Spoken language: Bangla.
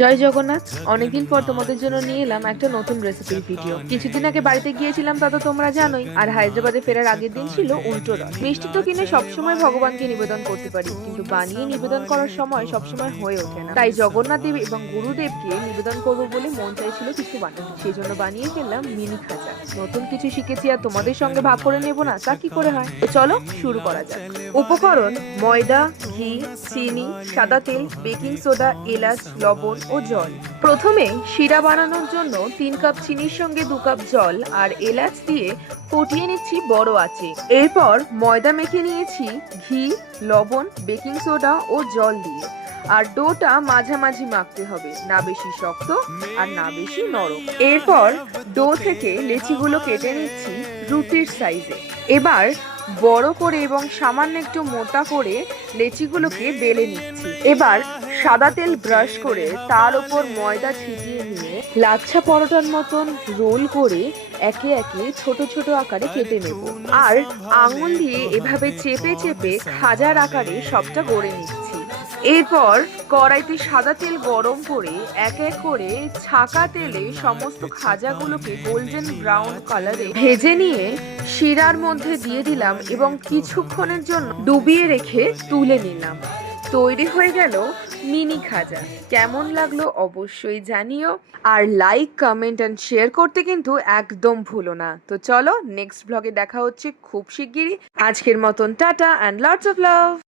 জয় জগন্নাথ। অনেকদিন পর তোমাদের জন্য নিয়ে এলাম একটা নতুন রেসিপির ভিডিও। কিছুদিন আগে বাড়িতে গিয়েছিলাম, তা তো তোমরা জানোই। আর হায়দ্রাবাদে ফেরার আগের দিন ছিল উল্টো রথ। মিষ্টি তো কিনে সবসময় ভগবানকে নিবেদন করতে পারি, কিন্তু বানিয়ে নিবেদন করার সময় সবসময় হয়ে ওঠে না। তাই জগন্নাথ দেব এবং গুরুদেবকে নিবেদন করব বলে মন চাইছিল কিছু বানাতে। সেই জন্য বানিয়ে ফেললাম মিনি খাজা। নতুন কিছু শিখেছি আর তোমাদের সঙ্গে ভাগ করে নেব না, তা কি করে হয়? তো চলো শুরু করা যাক। উপকরণ: ময়দা, ঘি, চিনি, সাদা তেল, বেকিং সোডা, এলাচ, লবণ ও জল। প্রথমে শিরা বানানোর জন্য 3 কাপ চিনির সঙ্গে 2 কাপ জল আর এলাচ দিয়ে ফুটিয়ে নিচ্ছি বড় আঁচে। এরপর ময়দা মেখে নিয়েছি ঘি, লবণ, বেকিং সোডা ও জল দিয়ে। আর ডোটা মাঝামাঝি মাখতে হবে, না বেশি শক্ত আর না বেশি নরম। এরপর ডো থেকে লেচিগুলো কেটে নিচ্ছি রুটির সাইজে। এবার বড় করে এবং সামান্য একটু মোটা করে লেচিগুলোকে বেলে নিচ্ছি। এবার সাদা তেল ব্রাশ করে তার উপর ময়দা ছিটিয়ে নিয়ে লাচ্ছা পরোটার মতন রোল করে একে একে ছোট ছোট আকারে কেটে নেব। আর আঙুল দিয়ে এভাবে চেপে চেপে খাজার আকারে সবটা গড়ে নিচ্ছি। এরপর কড়াইতে সাদা তেল গরম করে এক এক করে ছাকা তেলে সমস্ত খাজাগুলোকে গোল্ডেন ব্রাউন কালারে ভেজে নিয়ে শিরার মধ্যে দিয়ে দিলাম এবং কিছুক্ষণের জন্য ডুবিয়ে রেখে তুলে নিলাম। তৈরি হয়ে গেল মিনি খাজা। কেমন লাগলো অবশ্যই জানিও, আর লাইক, কমেন্ট এন্ড শেয়ার করতে কিন্তু একদম ভুলো না। তো চলো নেক্সট ব্লগে দেখা হচ্ছে খুব শিগগিরই। আজকের মতন tata and lots of love.